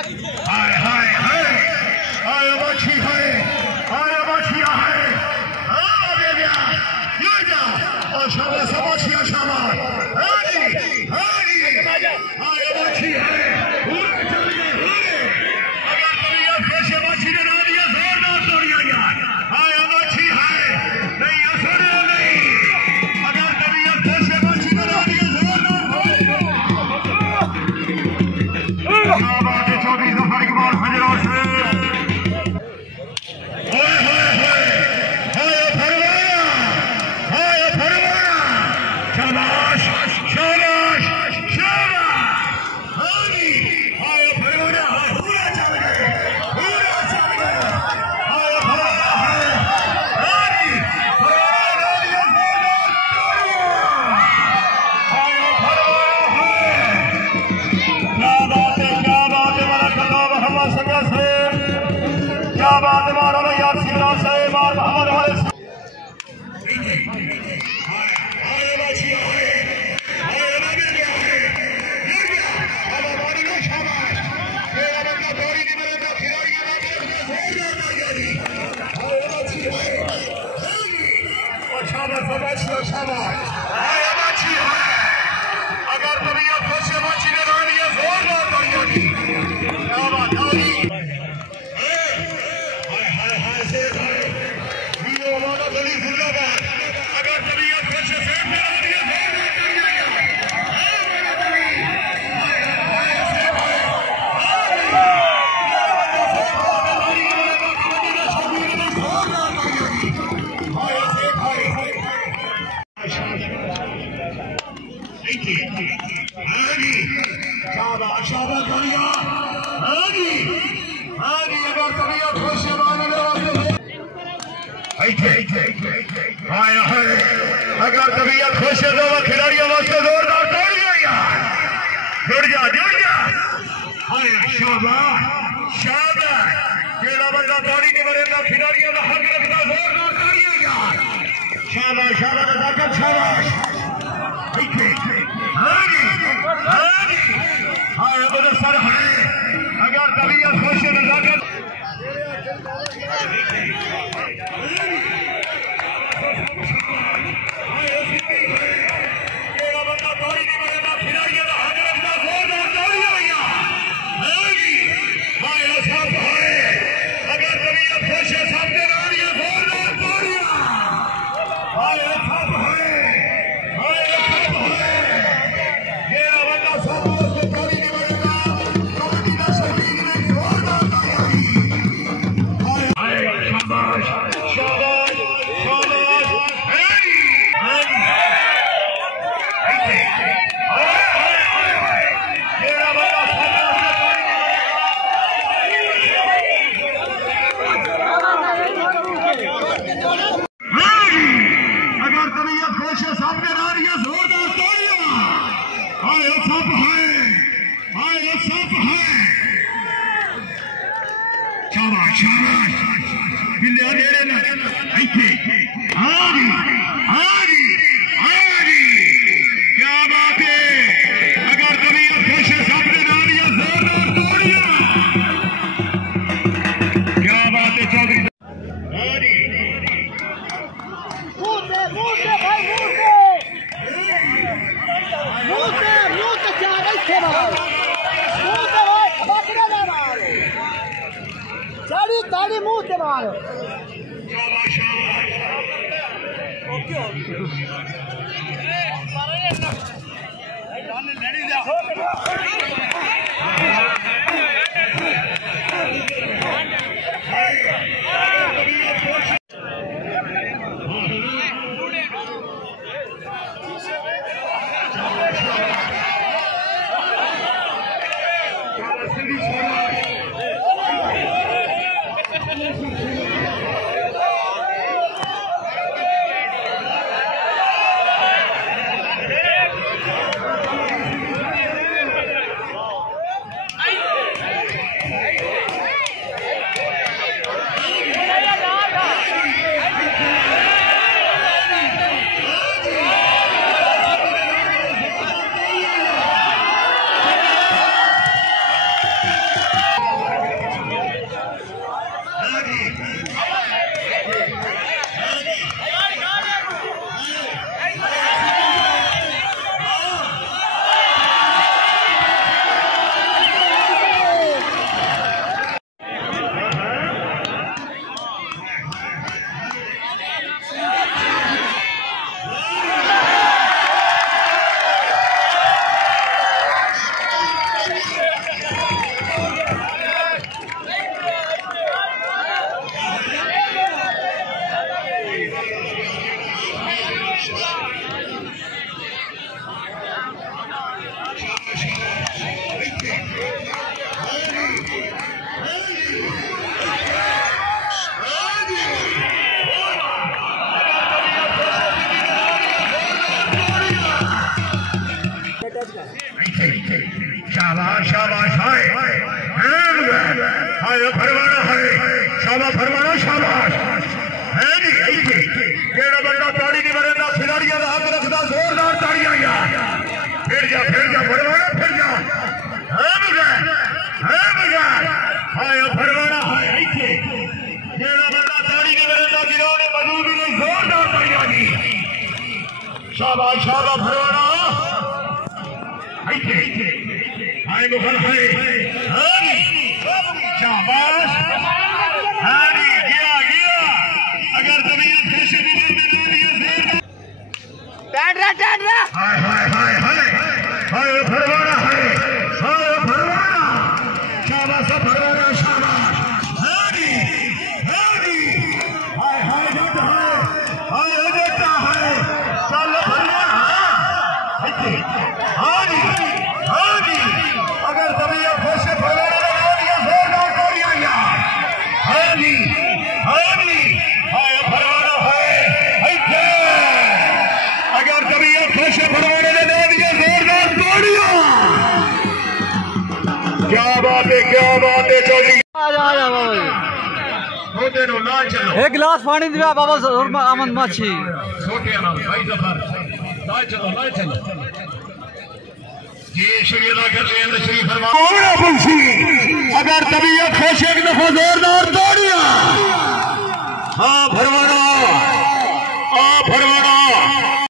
हाय हाय हाय हाय मच्छी है हाय मच्छिया है हाँ बेबिया ये जा और शाबाश मच्छिया शाबाश हाय हाय हाय मच्छी है पूरे चल गए पूरे अगर कभी ये कैसे मच्छी ने डाल दिया जोरदार तोड़िया यार हाय मच्छी है नहीं असर नहीं अगर कभी ये कैसे मच्छी ने डाल दिया जोरदार तोड़िया चौधरी जफर इकबाल खजराव से शाबाश शाबाश क्या बात है मारो यार सिमरा साहब और मोहम्मद वाले अगर कभी आप खुशी मच्छी ने डाल दिया जोरदार तालियां क्या बात है अगर कभी आप खुशी से डाल दिया अगर कभी ये खुश है तो वह खिलाड़ियों वास्ते जोरदार तालियां यार जुड़ जा हाय शाबाश शाबाश जेड़ा बंदा ताली नहीं मरेगा खिलाड़ियों का हक रखता जोरदार तालियां यार शाबाश शाबाश नजाकत शाबाश हाय बदर सर है अगर कभी ये खुश है नजाकत क्या बात है अगर कभी सामने ना लिया क्या बात है चौधरी ताली मुंह से मारो शाबाश शाबाश हाय हाय फरमाना है शाबाश फरमाना शाबाश है जी ऐसे केड़ा बंदा ताड़ी नहीं मरेंदा खिलाड़ियों का हक रखदा जोरदार ताड़ियां यार फिर जा फरमाना फिर जा है बगैर हाय फरमाना है ऐसे केड़ा बंदा ताड़ी नहीं मरेंदा गिरोने मजूद नहीं जोरदार ताड़ियां जी शाबाश शाबाश फरमाना हाय मुगल हाय शाबाश हारी गया अगर तबीयत खुश भी हाय फरमाना है हाय फरमाना शाबाश फरमाना शाबाश हारी हाय देता है चल फरमाना हारी अगर तबीयत खुश फरमाना जोरदार तालियां यार हारी हाय फरमाना है अगर तबीयत खुश फरमाने ने दे दिया जोरदार तालियां क्या बात है चौधरी एक गिलास पानी दिया बाबा अमन माछी अगर तबीयत खुश एक दफा जोरदार